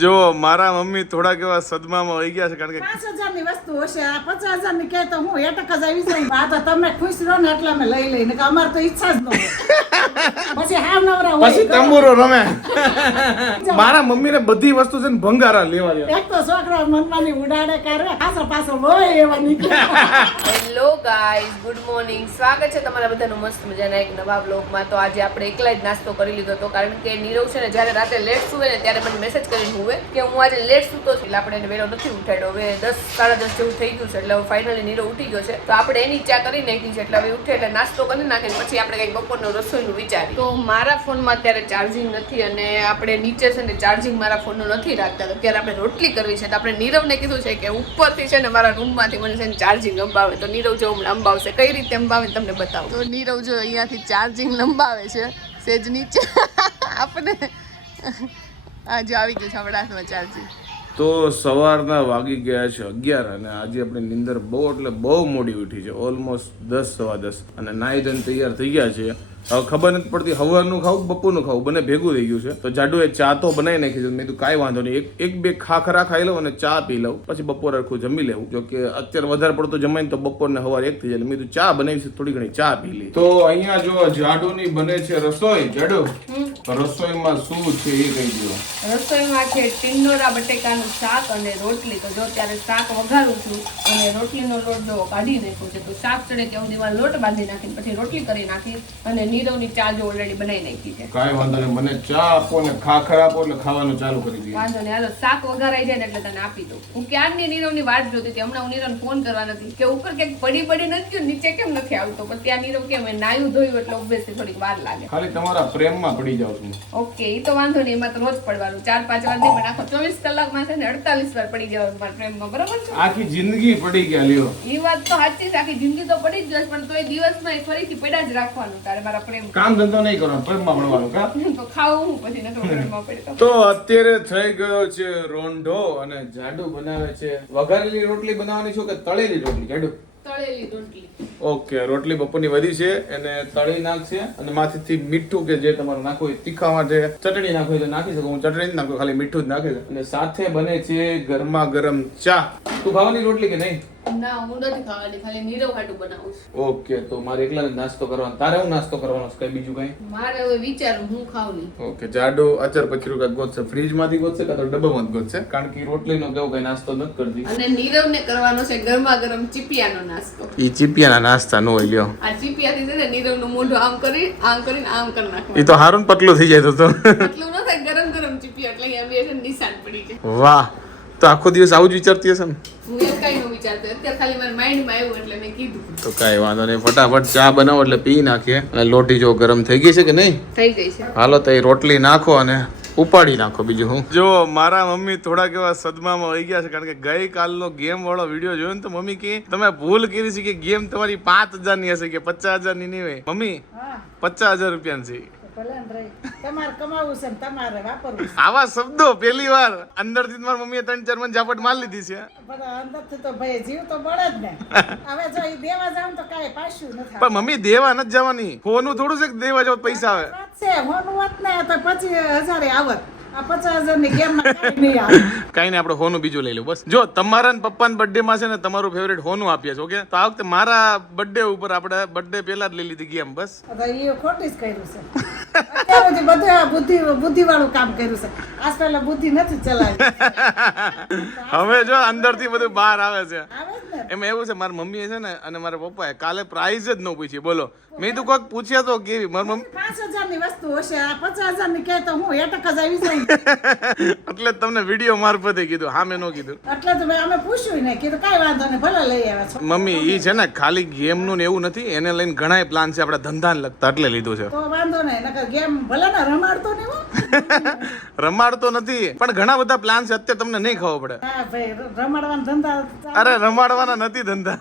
જો મારા મમ્મી થોડાક એવા સદમામાં વહી ગયા છે કારણ કે પાંચ હજારની વસ્તુ હશે. આ પચાસ હજારની કે તો હું એટક જ આવી જાઉં. આ તો તમે ખુશ રહો ને એટલે અમે લઈ લઈને. અમારે તો ઈચ્છા જ ન હોય. પછી હાવ નવરા હોય. પછી તંબુરો રમે. મારા મમ્મીને બધી વસ્તુ છે ને ભંગારા લેવા દે. એક તો છોકરા મનમાની ઉડાડે કરે પાછો પાછો હોય એવા નીકળે. હેલો ગાઈઝ ગુડ મોર્નિંગ સ્વાગત છે તમારા બધાનું મસ્ત મજાના એક નવા બ્લોગમાં તો આજે આપણે એકલા જ નાસ્તો કરી લીધો હતો. કારણ કે નીરવ છે ને જ્યારે રાતે લેટ સુવે ને ત્યારે મને મેસેજ કરીને હુવે કે હું આજે લેટ સૂતો છું એટલે આપણે એને વેલો નથી ઉઠાડ્યો. હવે દસ સાડા દસ જેવું થઈ ગયું છે એટલે હવે ફાઇનલી નીરવ ઉઠી ગયો છે. તો આપણે એની ચા કરી નાખી છે એટલે હવે ઉઠે એટલે નાસ્તો કરી નાખે પછી આપણે કંઈક બપોરનો રસોઈનું વિચારી તો મારા ફોનમાં અત્યારે ચાર્જિંગ નથી અને આપણે નીચે છે ને ચાર્જિંગ મારા ફોનનું નથી રાખતા. તો ત્યારે આપણે રોટલી કરવી છે તો આપણે નીરવને કીધું છે કે ઉપરથી છે ને મારા રૂમમાંથી મને છે ને ચાર્જિંગ અંબાવે તો નીરવ જો હમણાં અંબાવશે કઈ રીતે અંબાવે તમને બતાવું? તો નીરવ જો અહીંયાથી ચાર્જિંગ લંબાવે છે સેજ નીચે. આપણે આ જો આવી ગયું છે હાથમાં ચાર્જિંગ તો સવારના વાગી ગયા છે અગિયાર અને આજે આપણી નિંદર બહુ, એટલે બહુ મોડી ઉઠી છે. ઓલમોસ્ટ દસ સવા દસ અને નાઈ ધન તૈયાર થઈ ગયા છે. હવે ખબર નથી પડતી હવારનું ખાવું બપોરનું ખાવું? બંને ભેગું થઈ ગયું છે. તો જાડુ એ ચા તો બનાવી નાખી છે મેં કીધું કાંઈ વાંધો નહીં. એક એક બે ખાખરા ખાઈ લઉં અને ચા પી લઉં. પછી બપોર આખું જમી લેવું. જો કે અત્યારે વધારે પડતું જમાય ને તો બપોરને હવાર એક થઈ જાય. મેં કીધું ચા બનાવી છે થોડી ઘણી ચા પી લી તો અહીંયા જો જાડુની બને છે રસોઈ જાડુ? રસોઈમાં શું છે એ કહી દો રસોઈમાં છે ટિંડોરા બટેકાનું શાક અને રોટલી. તો જો ત્યારે શાક વઘારું છું અને રોટલીનો લોટ જો કાઢી નાખ્યો છે તો શાક ચડે ત્યાં સુધીમાં લોટ બાંધી નાખીને પછી રોટલી કરી નાખી અને નીરવની ચા જો ઓલરેડી બનાવી નાખી છે. કાંઈ વાંધો નહીં મને ચા આપો ને ખાખર આપો એટલે ખાવાનું ચાલુ કરી દઈએ. વાંધો નહીં હાલો શાક વઘારાઈ જાય ને એટલે તને આપી દઉં. હું ક્યારની નીરવની વાત જોતી હતી? હમણાં હું નીરવને ફોન કરવા નથી. કે ઉપર ક્યાંક પડી પડી નથી ગયું નીચે કેમ નથી આવતો? પણ ત્યાં નીરવ કેમ નાયું ધોયું એટલે ઓબ્વિયસલી થોડીક વાર લાગે. ખાલી તમારા પ્રેમમાં પડી જાવ છું ઓકે એ તો વાંધો નહીં એમાં તો રોજ પડવાનું. ચાર પાંચ વાર નહીં પણ આખો ચોવીસ કલાકમાં છે ને અડતાલીસ વાર પડી જવાનું મારા પ્રેમમાં. બરોબર છે? આખી જિંદગી પડી ગયા લ્યો. એ વાત તો સાચી છે આખી જિંદગી તો પડી જ જશે પણ તો એ દિવસમાં એ ફરીથી પડ્યા જ રાખવાનું. તારે મારા કામ ધંધો નહીં કરવાનો પ્રેમમાં ભણવાનું કા? તો ખાવું હું પછી નતો પ્રેમમાં પડતો તો અત્યારે થઈ ગયો છે રોંઢો અને જાડુ બનાવે છે. વઘારેલી રોટલી બનાવવાની છો કે તળેલી રોટલી? જાડુ? તળેલી રોટલી. ઓકે રોટલી બપોરની વધી છે એને તળી નાખશે અને માથેથી મીઠું કે જે તમારે નાખવું હોય તીખા માટે ચટણી નાખવી હોય તો નાખી શકો. હું ચટણી જ નાખું ખાલી મીઠું જ નાખી અને સાથે બને છે ગરમા ગરમ ચા. તું ખાવાની રોટલી કે નહીં? ના હું નથી ખાવાની ખાલી નીરવ હાટું બનાવું છું. ઓકે તો મારે એકલાને નાસ્તો કરવાનો તારે હું નાસ્તો કરવાનો છે કઈ બીજું કઈ? મારે હવે વિચારું હું ખાવ ઓકે જાડો અચર પચરું કાંઈક ગોતશે. ફ્રીજમાંથી ગોતશે કાં તો ડબ્બામાં જ ગોતશે? કારણ કે રોટલીનો કેવો કઈ નાસ્તો નથી કરતી. અને નીરવને કરવાનો છે ગરમા ગરમ ચીપિયાનો નાસ્તો. ઈ ચીપિયાના નાસ્તા નો હોય લ્યો. આ ચીપિયાથી છે ને નીરવનું મોઢું આમ કરી આમ કરીને આમ કરી નાખવાનું. ઈ તો હારું પતલું થઈ જાય તો ન થાય ગરમ ગરમ ચીપિયા એટલે નિશાન પડી જાય. વાહ તો આખો દિવસ આવું જ વિચારતી હશે ન? વિચારતો અત્યારે ખાલી મારા માઇન્ડમાં આવ્યું એટલે મેં કીધું. તો કાંઈ વાંધો નહીં ફટાફટ ચા બનાવો એટલે પી નાખીએ. અને લોટી જો ગરમ થઈ ગઈ છે કે નહીં? થઈ ગઈ છે. હાલો તો એ રોટલી નાખો અને ઉપાડી નાખો બીજું હું. જો મારા મમ્મી થોડાક એવા સદમામાં વહી ગયા છે કારણ કે ગઈ કાલનો ગેમ વાળો વીડિયો જોયો ને તો મમ્મી કે તમે ભૂલ કરી છે કે ગેમ તમારી પાંચ હજારની હશે કે પચાસ હજારની નહીં હોય? મમ્મી પચાસ હજાર ભલે ને છે. ને તમારે આવા શબ્દો પહેલી વાર. અંદરથી જ મારી મમ્મીએ ત્રણ ચાર મને ઝાપટ મારી લીધી છે. પણ અંદરથી તો ભાઈ જીવ તો બળે જ ને. હવે જો ઈ દેવા જાવ તો કાંઈ પાછું નથી પણ મમ્મી દેવા નથી જવાની. ફોનું થોડું છે દેવા જાવ પૈસા આવે? ને પછી ની કાંઈ નહીં આપણે હોનું બીજું લઈ લઉં બસ. જો તમારા ને પપ્પાના બર્થડે માં છે ને તમારું ફેવરેટ હોનું આપીએ છે ઓકે તો આ વખતે મારા બર્થડે ઉપર આપણે બર્થડે પહેલા જ લઈ લીધી ગેમ બસ. ખોટી જ કર્યું છે. અત્યાર સુધી બધું આ બુદ્ધિ બુદ્ધિ વાળું કામ કર્યું છે. આજ પહેલા બુદ્ધિ નથી ચલાવી. હવે જો અંદરથી બધું બહાર આવે છે. આવે જ એમાં એવું છે મારા મમ્મીએ છે ને અને મારા પપ્પાએ કાલે પ્રાઇઝ જ ન પૂછી બોલો મેં તું કોઈક પૂછ્યા તો કેવી? મારા મમ્મી પાંચ હજારની વસ્તુ હશે આ પચાસ હજારની કહે તો હું એટક જ આવી જાઉં. એટલે જ તમને વીડિયો મારફતે કીધું. હા મેં ન કીધું. એટલે તો અમે પૂછ્યું ને કીધું કાંઈ વાંધો નહીં ભલે લઈ આવ્યા છો. મમ્મી ઈ છે ને ખાલી ગેમનું ને એવું નથી એને લઈને ઘણા પ્લાન છે આપણા ધંધાને લગતા એટલે લીધું છે. તો વાંધો નહીં નકર ગેમ ભલે ને રમાડતો નહીં રમાડતો નથી પણ ઘણા બધા પ્લાન છે અત્યારે તમને નહીં ખબર પડે. હા ભાઈ ર- ધંધા અરે રમાડવાના નથી ધંધા.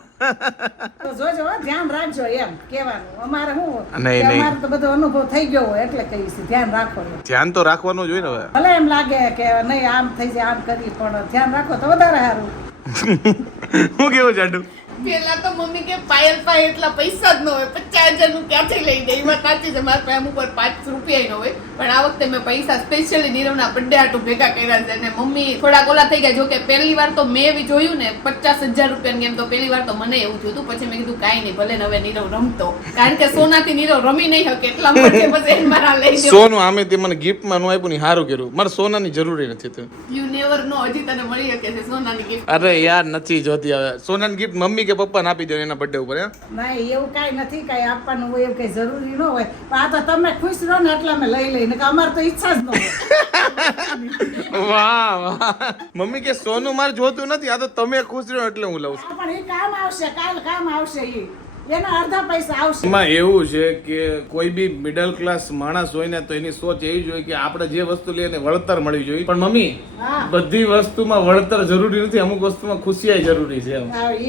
જોજો ધ્યાન રાખજો એમ કહેવાનું. અમારે શું નહીં. અમારે તો બધો અનુભવ થઈ ગયો હોય એટલે કહીશ ધ્યાન રાખો. ધ્યાન તો રાખવાનું જોઈએ ને હવે. ભલે એમ લાગે કે નહીં આમ થઈ જાય આમ કરી પણ ધ્યાન રાખો તો વધારે સારું. હું કેવું જાડુ? પેલા તો મમ્મી કે પાયલ પાસે એટલા પૈસા જ ન હોય પચાસ હજારનું ક્યાંથી લઈ દે વાત સાચી છે મારા પાસે અમુક વાર પાંચ રૂપિયા ન હોય. પણ આ વખતે મેં પૈસા સ્પેશિયલી નીરવના બર્થડે હાટુ ભેગા કર્યા છે અને મમ્મી થોડાક ઓલા થઈ ગયા. જોકે પહેલી વાર તો મેં એવી જોયું ને પચાસ હજાર રૂપિયા ગેમ તો પહેલી વાર તો મને એવું થયું હતું. પછી મેં કીધું કાંઈ નહીં ભલે હવે નીરવ રમતો. કારણ કે સોનાથી નીરવ રમી નહીં શકે એટલા માટે પછી મારા લઈ સોનું આમે તે મને ગિફ્ટમાં નું આપ્યું ને સારું કર્યું. મારે સોનાની જરૂરી નથી તો યુ નેવર નો હજી તને મળી શકે છે સોનાની ગિફ્ટ અરે યાર નથી જોતી હવે. સોનાની ગિફ્ટ મમ્મી કે પપ્પાને આપી દો એના બર્થડે ઉપર હે ના એવું કાંઈ નથી કાંઈ આપવાનું હોય એવું કંઈ જરૂરી ન હોય. પણ આ તો તમે ખુશ રહો ને એટલે અમે લઈ લઈને કે અમારે તો ઈચ્છા જ ન હોય. વાહ વાહ. મમ્મી કે સોનું મારે જોતું નથી આ તો તમે ખુશ રહો એટલે હું લઉં છું. પણ એ કામ આવશે કાલ કામ આવશે એ એના અડધા પૈસા આવશે. એમાં એવું છે કે કોઈ બી મિડલ ક્લાસ માણસ હોય ને તો એની સોચ એવી જ હોય કે આપણે જે વસ્તુ લઈએ એને વળતર મળવી જોઈએ. પણ મમ્મી બધી વસ્તુમાં વળતર જરૂરી નથી અમુક વસ્તુમાં ખુશિયા જરૂરી છે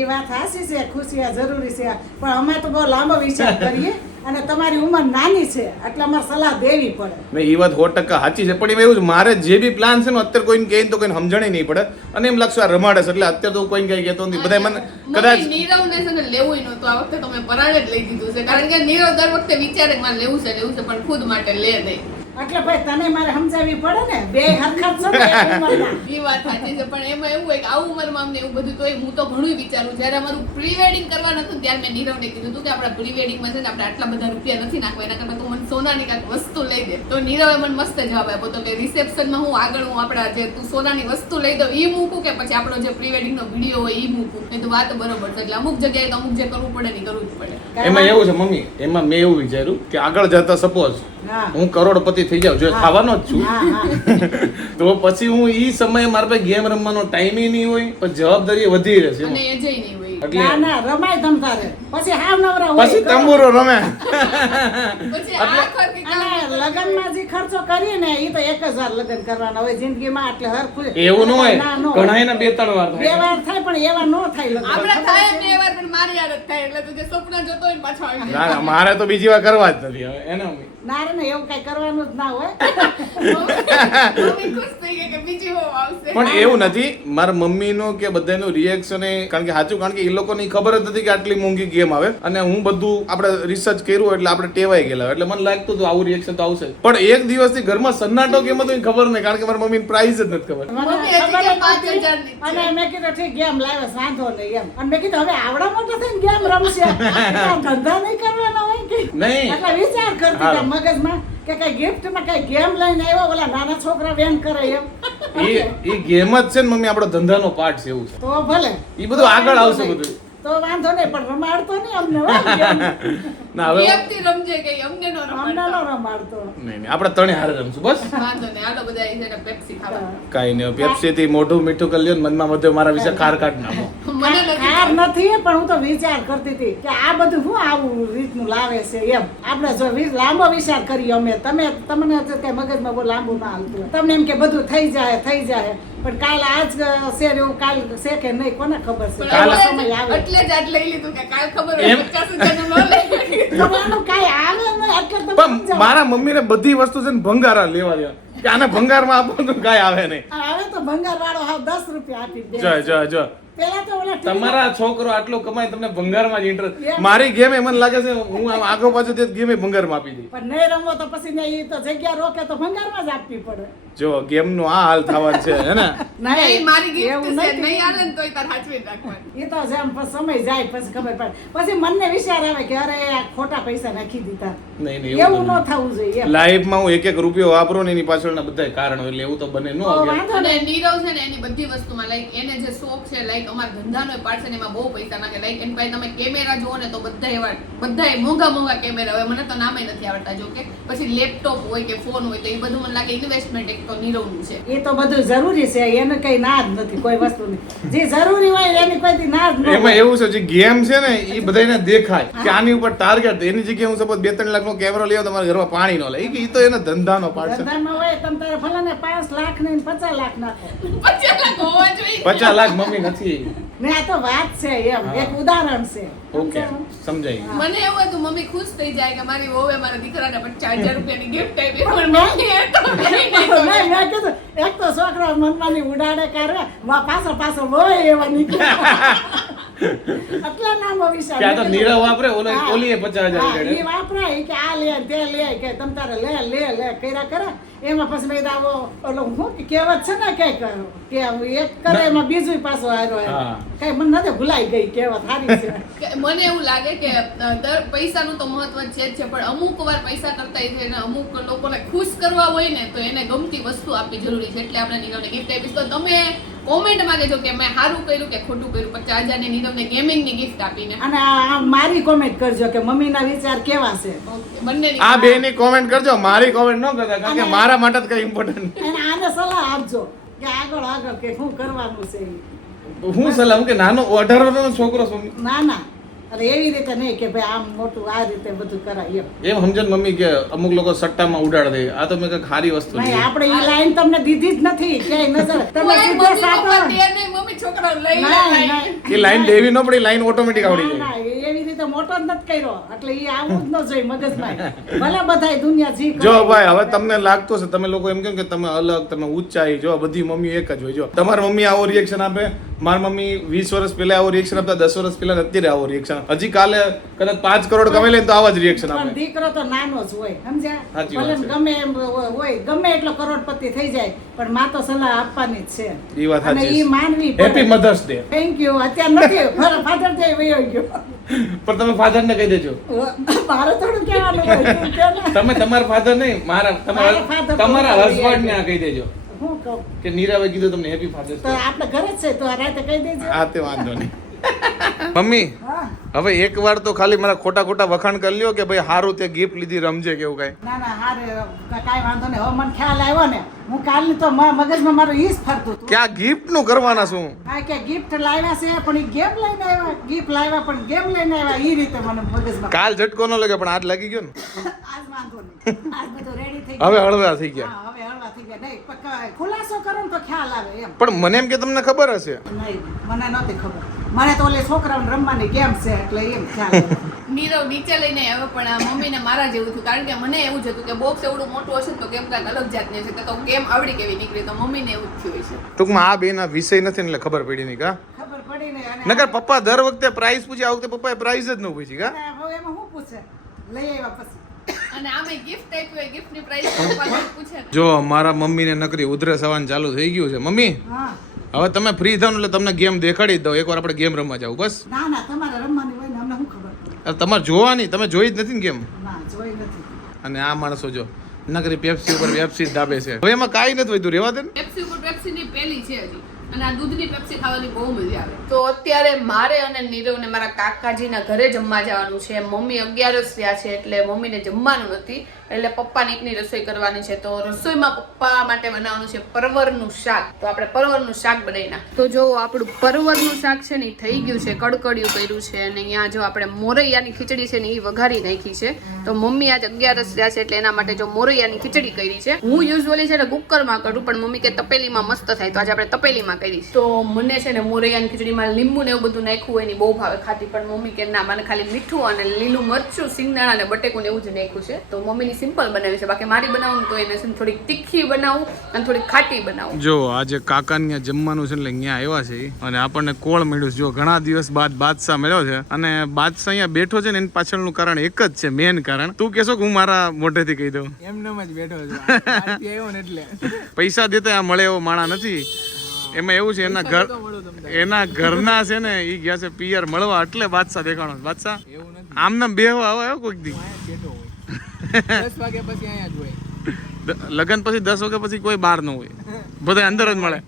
એ વાત હાસી છે ખુશીયા જરૂરી છે. પણ અમે તો બહુ લાંબો વિચાર કરીએ. અને તમારી ઉંમર નાની છે એટલે અમારે સલાહ દેવી પડે. નહીં એ વાત સો ટકા સાચી છે પણ એમાં એવું મારે જે બી પ્લાન છે ને અત્યારે કોઈને કહે તો કોઈને સમજણે નહીં પડે. અને એમ લાગશે આ રમાડે છે એટલે અત્યારે તો કોઈને કઈ કહેતો નથી. બધા મને કદાચ નીરવને છે ને લેવું નહોતું. આ વખતે તમે મેં પરાણે જ લઈ દીધું છે. કારણ કે નીરવ દર વખતે વિચારે કે મારે લેવું છે લેવું છે પણ ખુદ માટે લે નહીં. એટલે ભાઈ તને મારે સમજાવવી પડે ને? બે હરખત છો. એ વાત સાચી છે પણ એમાં એવું હોય કે આવું ઉંમરમાં અમને એવું બધું તોય હું તો ઘણું વિચારું. જ્યારે અમારું પ્રી વેડિંગ કરવાનું હતું ત્યારે મેં નીરવને કીધું હતું કે આપણા પ્રી વેડિંગમાં છે ને આપણે આટલા બધા રૂપિયા નથી નાખવા એના કરતાં તું મને સોનાની કાંઈક વસ્તુ લઈ દે. તો નીરવે મને મસ્ત જવાબ આપ્યો તો કે રિસેપ્શનમાં હું આગળ હું આપણા જે તું સોનાની વસ્તુ લઈ દઉં એ મૂકું કે પછી આપણો જે પ્રી વેડિંગનો વીડિયો હોય એ મૂકું. એ તો વાત બરોબર છે એટલે અમુક જગ્યાએ તો અમુક જે કરવું પડે ને કરવું જ પડે. એમાં એવું છે મમ્મી એમાં મેં એવું વિચાર્યું કે આગળ જતા સપોઝ હા હું કરોડપતિ થઈ જાઉં જો. ખાવાનો જ છું. તો પછી હું ઈ સમયે મારા પાસે ગેમ રમવાનો ટાઈમ નહીં હોય પણ જવાબદારી વધી રહેશે પછી તંબુરો રમે. ખર્ચ જે કરીએ ને એ તો એક હજાર લગન કરવાના હોય જિંદગીમાં એટલે હરખું એવું ન હોય. ઘણા એના બે ત્રણ વાર બે થાય વાર થાય પણ એવા નો થાય લગ્ન. આપણે થાય બે વાર પણ મારી આદત થાય. એટલે તું જે સપના જોતો હોય પાછો ના ના મારે તો બીજી વાર કરવા જ નથી હવે. એને. ના રે ના, એવું કઈ કરવાનું જ ના હોય. પણ એવું નથી મારા મમ્મીનું કે બધાનું રિએક્શન કારણ કે સાચું કારણ કે એ લોકોની ખબર જ નથી કે આટલી મોંઘી ગેમ આવે. અને હું બધું આપણે રિસર્ચ કર્યું એટલે આપણે ટેવાઈ ગયેલા એટલે મને લાગતું હતું આવું રિએક્શન તો આવશે પણ એક દિવસથી ઘરમાં સન્નાટો કેમ હતો ખબર નહીં કારણ કે મારા મમ્મી પ્રાઇસ જ નથી. ખબર. અને મેં કીધું ઠીક ગેમ લાવે વાંધો નહીં એમ. અને મેં કીધું હવે આવડા મોટા થઈને ગેમ રમશે. ધંધા નહીં કરવાના હોય કે? નહીં. એટલે વિચાર કરતી મગજમાં કે કઈ ગિફ્ટમાં કઈ ગેમ લઈને આવ્યો ઓલા નાના છોકરા વેન કરે એમ એ એ ગેમ જ છે ને મમ્મી આપણો ધંધાનો પાર્ટ છે એવું છે તો ભલે એ બધું આગળ આવશે બધું. તો વાંધો નહીં પણ રમાડતો નહીં અમને. ના હવે ગેમથી રમજે કે અમને નો અમને રમાડતા. રમાડતો. નહીં નહીં આપણે ત્રણે હારે રમશું બસ. વાંધો નહીં હાલો બધા આવી જઈને પેપ્સી ખાવા. કાંઈ નહીં પેપ્સી થી મોઢું મીઠું કરી લ્યો મનમાં બધે મારા વિશે ખાર કાઢ નાખો. મને નથી ખાર નથી પણ હું તો વિચાર કરતી હતી કે આ બધું શું આવું રીતનું લાવે છે એમ. આપણે જો લાંબો વિચાર કરીએ અમે. તમે તમને તો કઈ મગજમાં બહુ લાંબુ ના હાલતું તમને એમ કે બધું થઈ જાય થઈ જાય. પણ કાલ આજ છે એવું કાલ છે કે નહીં કોને ખબર છે? પણ એવો કાલ- સમય આવે. એટલે જ આજ લઈ લીધું કે કાલ ખબર હોય પચાસ હજારનું ન લઈ પણ. મારા મમ્મીને બધી વસ્તુ છે ને ભંગારા લેવા દેવા કે આને ભંગારમાં આપો તો કાંઈ આવે નહીં. આવે તો ભંગાર વાળો દસ રૂપિયા આપી જય જય જો જો પેલા તો ઓલા ટીવી તમારા છોકરો આટલો કમાય તમને ભંગારમાં જ ઇન્ટરેસ્ટ મારી ગેમ એ મને લાગે છે હું આમ આગળ પાછો તે ગેમ એ ભંગારમાં આપી દઈ પણ નહીં રમો તો પછી ને એ તો જગ્યા રોકે તો ભંગારમાં જ આપવી પડે. જો ગેમ નો આ હાલ થવાનું છે હે ને? નહીં, મારી ગેમ નહીં હાલે ને તોય તાર હાચવી જ રાખવાની એ તો જેમ પછી સમય જાય પછી ખબર પડે. પછી મનને વિચાર આવે કે અરે આ ખોટા પૈસા નાખી દીધા. નહીં નહીં એવું ન થવું જોઈએ. લાઈફમાં હું એક એક રૂપિયો વાપરો ને એની પાછળના બધા કારણ એટલે એવું તો બને ન આવે વાંધો નહીં. નીરવ છે ને એની બધી વસ્તુમાં લાઈક એને જે શોખ છે લાઈક અમારા ધંધાનો પાર્ટ છે ને એમાં બહુ પૈસા નાખે. લાઈક એની પાસે તમે કેમેરા જુઓ ને તો બધા એવા બધા મોંઘા મોંઘા કેમેરા હોય. મને તો નામે નથી આવડતા જો કે. પછી લેપટોપ હોય કે ફોન હોય તો એ બધું મને લાગે ઇન્વેસ્ટમેન્ટ એક તો નીરવનું છે. એ તો બધું જરૂરી છે એને કઈ ના જ નથી કોઈ વસ્તુની જે જરૂરી હોય એની કોઈ ના જ એમાં એવું છે જે ગેમ છે ને એ બધાને દેખાય. કે આની ઉપર ટાર્ગેટ એની જગ્યાએ હું સપોઝ બે ત્રણ લાખ નો કેમેરો લેવો તમારા ઘરમાં પાણી નો લે. એ તો એનો ધંધાનો પાર્ટ છે ધંધાનો હોય તમ તારે ફલાને પાંચ લાખ ને પચાસ લાખ નાખો. પચાસ લાખ હોવા જોઈએ. પચાસ લાખ મમ્મી નથી. ને આ તો વાત છે એમ એક ઉદાહરણ છે. ઓકે સમજાઈ મને એવું હતું મમ્મી ખુશ થઈ જાય કે મારી વહુએ મારા દીકરાને પચાસ હજાર રૂપિયાની ગિફ્ટ આપી. પણ મેં કીધું એક તો છોકરો મનમાની ઉડાડે કરે પાછો પાછો હોય એવા નીકળે આટલા નામ કે આ તો નીરવ વાપરે, ઓલો હા. ઓલીએ 50,000 હા, કાઢે. ઈ વાપરાય કે આ લે તે લે કે તમ તારે લે લે લે કર્યા કરે. એમાં પછી મેં આવો. ઓલો હું કહેવત છે ને કંઈક કે એક કરે એમાં બીજું પાછો હારો એમ. કઈ મને નથી ભૂલાઈ ગઈ કહેવત સારી છે. મને એવું લાગે કે દર પૈસાનું તો મહત્વ છે જ છે પણ અમુક વાર પૈસા કરતા છે ને અમુક લોકોને ખુશ કરવા હોય ને તો એને ગમતી વસ્તુ આપવી જરૂરી છે. એટલે આપણે નીરવને ગિફ્ટ આપીશ. તો તમે કોમેન્ટમાં કહેજો કે મેં સારું કર્યું કે ખોટું કર્યું. પચાસ હજારની નીરવને ગેમિંગની ગિફ્ટ આપીને. અને આ આ મારી કોમેન્ટ કરજો કે મમ્મીના વિચાર કેવા છે. બંને આ બે ની કોમેન્ટ કરજો મારી કોમેન્ટ ન કરતા કારણ કે મારા માટે જ કઈ ઇમ્પોર્ટન્ટ અને આને સલાહ આપજો કે આગળ આગળ કે શું કરવાનું છે હું સલાહ કે નાનો અઢાર વર્ષનો છોકરો છું ના ના. અરે એવી રીતે નહીં કે ભાઈ આમ મોટું આ રીતે બધું કરાય એમ. એમ સમજે મમ્મી કે અમુક લોકો સટ્ટામાં ઉડાડ દે. આ તો મેં કઈ ખારી વસ્તુ નહીં આપણે એ લાઈન તમને દીધી જ નથી. ક્યાંય નજર. તમે સીધો. નહીં. એ લાઈન દેવી ન પડી લાઈન ઓટોમેટિક આવડી જાય. મોટો જ નથી કર્યો. એટલે એ આવું જ ન જોઈએ મગજમાં. ભલે બધાય દુનિયા જી જો ભાઈ હવે તમને લાગતું છે તમે લોકો એમ કેમ કે તમે અલગ તમે ઊંચાઈ જો બધી મમ્મી એક જ હોય જો. તમારી મમ્મી આવો રિએક્શન આપે? મારી મમ્મી વીસ વર્ષ પહેલા આવો રિએક્શન આપતા દસ વર્ષ પહેલા અત્યારે આવો રિએક્શન હજી કાલે કદાચ પાંચ કરોડ કમાઈ લે તો આવા જ રિએક્શન આપે. દીકરો તો નાનો જ હોય સમજ્યા? ભલે ગમે એમ હોય ગમે એટલો કરોડપતિ થઈ જાય પણ માં તો સલાહ આપવાની જ છે. એ વાત સાચી એ માનવી happy mothers day thank you અત્યારે નથી ફાધર ડે વયો ગયો. પણ તમે ફાધર ને કહી દેજો. મારે થોડું કહેવાનું હોય. તમે તમારા ફાધર નહીં મારા મારા તમારા તમારા હસબન્ડ ને આ કહી દેજો. કે નીરાવે કીધું તમને હેપી ફાધર્સ તો ડે આપણે ઘરે છે તો આ રાતે કહી દેજો. આ તે વાંધો નહીં. મમ્મી હવે એક વાર તો ખાલી મારા ખોટા ખોટા વખાણ કરી લ્યો કે ભાઈ હારું તે ગિફ્ટ લીધી રમજે કેવું કઈ. ના ના હારે કાંઈ વાંધો ને હવે મને ખ્યાલ આવ્યો ને. હું કાલની તો મગજમાં મારું ઈ જ ફરતું હતું. ક્યાં ગિફ્ટનું કરવાના શું? હા કે ગિફ્ટ લાવ્યા છે પણ ઈ ગેમ લઈને આવ્યા. ગિફ્ટ લાવ્યા પણ ગેમ લઈને આવ્યા. ઈ રીતે મને મગજમાં કાલ ઝટકો ન લાગે પણ આજ લાગી ગયો ને? આજ વાંધો નહીં. આજ બધું રેડી થઈ હવે ગયું. હળવા થઈ ગયા. હવે હળવા થઈ ગયા. નહીં પણ ખુલાસો કરો ને તો ખ્યાલ આવે એમ. પણ મને એમ કે તમને ખબર હશે. નહીં મને નહોતી ખબર. મને તો ઓલે છોકરાઓને રમવાની ગેમ છે એટલે એમ ખ્યાલ નીરવ નીચે લઈને આવ્યો પણ આ મમ્મીને મારા જેવું થયું કારણ કે મને એવું જ હતું કે બોક્સ એવડું મોટું હશે તો કેમ કાંઈક અલગ જાતની હશે તો કેમ આવડી કેવી નીકળી તો મમ્મીને એવું જ થયું છે ટૂંકમાં આ બે ના વિષય નથી એટલે ખબર પડી નહીં કા? ખબર પડી નહીં અને નકર પપ્પા દર વખતે પ્રાઇસ પૂછે આ વખતે પપ્પાએ પ્રાઇસ જ ન પૂછી કા? હવે એમાં શું પૂછે? લઈ આવ્યા પછી. અને આમે ગિફ્ટ આપ્યું હોય ગિફ્ટની પ્રાઇસ પપ્પા પૂછે જો મારા મમ્મીને નકરી ઉધરસ આવવાનું ચાલુ થઈ ગયું છે. મમ્મી હા. હવે તમે ફ્રી થાવ એટલે તમને ગેમ દેખાડી દઉં. એકવાર આપણે ગેમ રમવા જાવ બસ. ના ના તમારે રમવાની હોય ને અમને શું ખબર? અરે તમારે જોવાની તમે જોઈ જ નથી ને ગેમ ના જોઈ નથી. અને આ માણસો જો નગરી પેપ્સી ઉપર પેપ્સી ધાબે છે. હવે એમાં કાઈ નથી વધ્યું રેવા દે ને. પેપ્સી ઉપર પેપ્સીની પેલી છે હજી. અને આ દૂધની પેપ્સી ખાવાની બહુ મજા આવે. તો અત્યારે મારે અને નીરવને મારા કાકાજીના ઘરે જમવા જવાનું છે. મમ્મી અગિયારસ થયા છે એટલે મમ્મીને જમવાનું નથી. એટલે પપ્પાની એકની રસોઈ કરવાની છે. તો રસોઈમાં પપ્પા માટે બનાવવાનું છે પરવરનું શાક. તો આપણે પરવરનું શાક બનાવી નાખ તો જો આપણું પરવરનું શાક છે ને થઈ ગયું છે, કડકડિયું કર્યું છે અને અહીંયા જો આપણે મોરૈયાની ખીચડી છે ને, એ વઘારી નાખી છે. તો મમ્મી આજ અગિયારસ રહ્યા છે એટલે એના માટે જો મોરૈયાની ખીચડી કરી છે. હું યુઝ્યુઅલી છે ને, કુકરમાં કરું, પણ મમ્મી કે તપેલીમાં મસ્ત થાય, તો આજે આપણે તપેલીમાં કરી તો મને છે ને, મોરૈયાની ખીચડીમાં લીંબુ ને એવું બધું નાખ્યું હોય ને બહુ ભાવે ખાતી, પણ મમ્મી કે ના, મને ખાલી મીઠું અને લીલું મરચું સિંગદાણા અને બટેકું ને એવું જ નાખ્યું છે. તો મમ્મીની સિમ્પલ બનાવી છે. બાકી મારી બનાવું તો એને છે થોડીક તીખી બનાવું અને થોડીક ખાટી બનાવું. જો આજે કાકા ત્યાં જમવાનું છે એટલે અહીંયા આવ્યા છે અને આપણને કોળ મળ્યું છે. જો ઘણા દિવસ બાદ બાદશાહ મળ્યો છે. અને બાદશાહ અહીંયા બેઠો છે ને એની પાછળનું કારણ એક જ છે મેન કારણ. તું કેશો કે હું મારા મોઢેથી કહી દઉં? એમનેમ જ બેઠો છું. બહારથી આવ્યો ને એટલે. પૈસા દેતા આ મળે એવો માણા નથી. એમાં એવું છે એના ઘર એના ઘરના છે ને એ ગયા છે પિયર મળવા એટલે બાદશાહ દેખાણો બાદશાહ એવું નથી. આમ નામ બે આવ્યો કોઈક દી. દસ વાગ્યા પછી અહીંયા જ હોય. લગન પછી દસ વાગ્યા પછી કોઈ બહાર ન હોય. બધા અંદર જ મળે.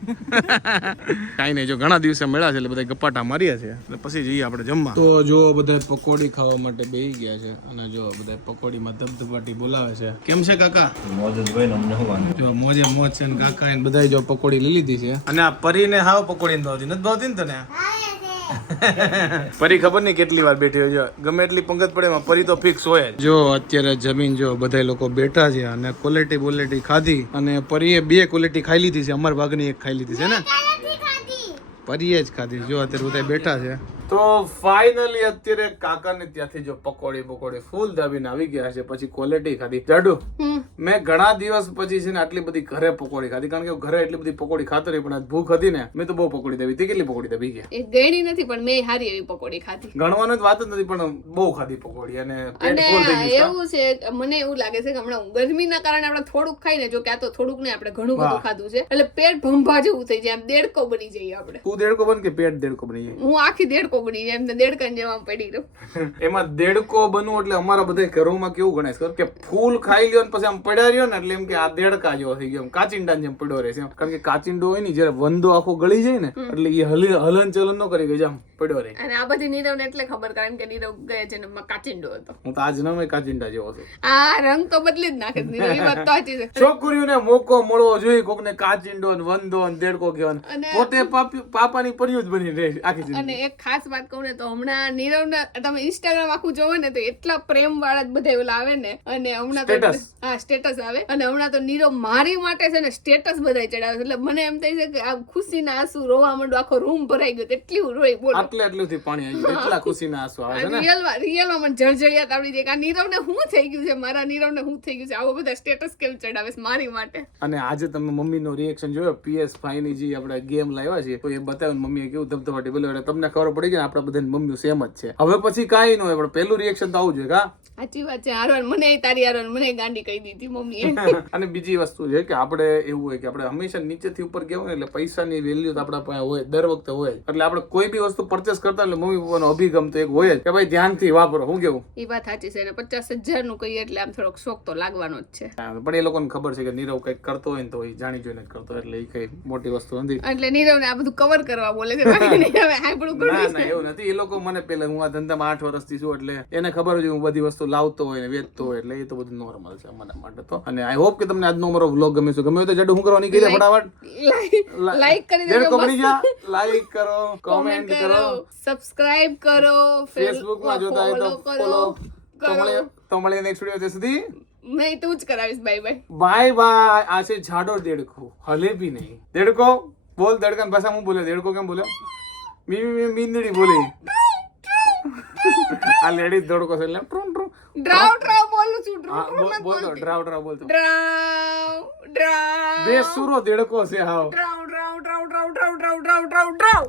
કાંઈ નહીં જો ઘણા દિવસે મળ્યા છે એટલે બધા ગપાટા માર્યા છે એટલે પછી જઈએ આપણે જમવા. તો જો બધા પકોડી ખાવા માટે બેસી ગયા છે અને જો બધા પકોડીમાં ધબધબાટી બોલાવે છે. કેમ છે કાકા? જો મોજે મોજ છે ને કાકા એને બધા જો પકોડી લઈ લીધી છે. અને આ પરીને હાવ પકોડી નથી ભાવતી. નથી ભાવતી ને તને? પરી ખબર નહીં કેટલી વાર બેઠી હોય. ગમે એટલી પંગત પડે એમાં પરી તો ફિક્સ હોય જો. અત્યારે જમીન જો બધા લોકો બેઠા છે અને ક્વોલિટી બોલેટી ખાધી અને પરીએ બે ક્વોલિટી ખાઈ લીધી છે. અમર ભાગની એક ખાઈ લીધી છે ને? પરીએ જ ખાધી. જો અત્યારે બધા બેઠા છે. તો ફાઇનલી અત્યારે કાકાને ત્યાંથી જો પકોડી પકોડી ફૂલ દાબીને આવી ગયા છે પછી ક્વોલિટી ખાધી. જાડુ મેં ઘણા દિવસ પછી છે ને આટલી બધી ઘરે પકોડી ખાધી કારણ કે ઘરે એટલી બધી પકોડી ખાતો રહી પણ આજ ભૂખ હતી ને મેં તો બહુ પકોડી દેવી હતી કેટલી પકોડી દેવી ગયા? એ ગણી નથી પણ મેં હારી એવી પકોડી ખાધી. ગણવાનો જ વાત જ નથી પણ બહુ ખાધી પકોડી અને પેટ ફૂલ થઈ ગયું એવું છે મને એવું લાગે છે કે હમણાં ગરમીના કારણે આપણે થોડુંક ખાઈને જો કે આ તો થોડુંક ને આપણે ઘણું બધું ખાધું છે. એટલે પેટ ભંભા જેવું થઈ જાય આમ દેડકો બની જઈએ આપણે. તું દેડકો બન કે પેટ દેડકો બની જાય? હું આખી દેડકો બની જાય એમ દેડકા જેવા પડી એમાં દેડકો બનવું એટલે અમારા બધા ઘરોમાં કેવું ગણાય ખબર? કે ફૂલ ખાઈ લ્યો ને પછી આમ પડ્યા રહ્યો ને એટલે એમ કે આ દેડકા જેવો થઈ ગયો. કાચિંડા જેમ પડ્યો રહેશે કારણ કે કાચિંડો હોય ને જયારે વંદો આખો ગળી જાય ને એટલે એ હલી હલન ચલન ન કરી ગઈ આમ પડ્યો રહે. અને આ બધી નીરવને એટલે ખબર કારણ કે નીરવ ગયા છે ને કાચિંડો હતો. હું તો આજ નામે કાચિંડા જેવો છું. આ રંગ તો બદલી જ નાખે નીરવ એ વાત તો સાચી છે. છોકરીઓને મોકો મળવો જોઈએ કોકને કાચિંડો ને વંદો ને દેડકો કહેવાનો. પોતે પાપી- પાપાની પરિયું જ બની રહે આખી અને એક ખાસ વાત કહું ને તો હમણાં નીરવ તમે ઇન્સ્ટાગ્રામ આખું જોવો ને તો એટલા પ્રેમ વાળા જ બધા ઓલા આવે ને. અને હમણાં તો હા સ્ટેટસ આવે. અને હમણાં તો નીરવ મારી માટે છે ને સ્ટેટસ બધા ચડાવે એટલે મને એમ થાય છે કે આ ખુશીના આંસુ રોવા માંડો આખો રૂમ ભરાઈ ગયો એટલી હું રોઈ બોલો. આટલે આટલુંથી પાણી આવી ગયું. એટલા ખુશીના આંસુ આવે છે ને? રિયલમાં રિયલમાં મને જળજળિયાત આવડી જાય કે આ નીરવને શું થઈ ગયું છે? મારા નીરવને શું થઈ ગયું છે? આવો બધા સ્ટેટસ કેમ ચડાવે છે મારી માટે? અને આજે તમે મમ્મીનો રિએક્શન જોયો? પીએસ ફાઈવની જે આપણે ગેમ લાવ્યા છે. તો એ બતાવ્યું મમ્મી મમ્મીએ કેવું ધબધબાટી બોલ્યો એટલે તમને ખબર પડી ગઈ ને આપણા બધાની મમ્મીઓ સેમ જ છે. હવે પછી કાંઈ ન હોય પણ પહેલું રિએક્શન તો આવું જોઈએ કા? સાચી વાત છે. આરવાન મને તારી આરવાન મને ગાંડી કહી દીધી મમ્મીએ. અને બીજી વસ્તુ છે કે આપણે એવું હોય કે આપણે હંમેશા નીચેથી ઉપર ગયા હોય ને એટલે પૈસાની વેલ્યુ તો આપણા પાસે હોય દર વખતે હોય એટલે આપણે કોઈ બી વસ્તુ પરચેસ કરતા એટલે મમ્મી પપ્પાનો અભિગમ તો એક હોય જ. કે ભાઈ ધ્યાનથી વાપરો હું કેવું? એ વાત સાચી છે. અને પચાસ હજારનું કહીએ એટલે આમ થોડોક શોખ તો લાગવાનો જ છે. પણ એ લોકોને ખબર છે કે નીરવ કંઈક કરતો હોય ને તો એ જાણી જોઈને કરતો એટલે એ કઈ મોટી વસ્તુ નથી. એટલે નીરવ ને આ બધું કવર કરવા બોલે છે. હવે કરવું એવું નથી. એ લોકો મને પેલા હું આ ધંધામાં આઠ વર્ષથી છું એટલે એને ખબર છે હું બધી વસ્તુ લાવતો હોય ને વેચતો હોય એટલે એ તો બધું નોર્મલ છે અમારા માટે તો. અને આઈ હોપ કે તમને આજનો અમારો વ્લોગ ગમે છે ગમે તો જડું હું કરવાની કીધે ફટાફટ? લાઈક કરી દેજો લાઈક કરો કોમેન્ટ કરો. કરો સબસ્ક્રાઇબ કરો ફેસબુકમાં જોતા હોય તો ફોલો તો મળે તો મળીએ નેક્સ્ટ વિડિયો ત્યાં સુધી. નહીં તું જ કરાવીશ બાય બાય બાય બાય આ છે જાડો દેડકો. હલે બી નહીં. દેડકો બોલ દેડકાની ભાષા હું બોલે દેડકો કેમ બોલ્યો? મી મી મી મીંદડી બોલે. આ લેડીઝ દોડકો છે એટલે ટ્રુન ટ્રુન ડ્રાવ ડ્રાવ બોલું છું હા ડ્રાવ બોલ બોલ ડ્રાવ ડ્રાવ બોલતો. ડ્રાવ ડ્રાવ. બેસુરો દેડકો છે હાવ. ડ્રાવ ડ્રાવ ડ્રાવ ડ્રાવ ડ્રાવ ડ્રાવ ડ્રાવ ડ્રાવ.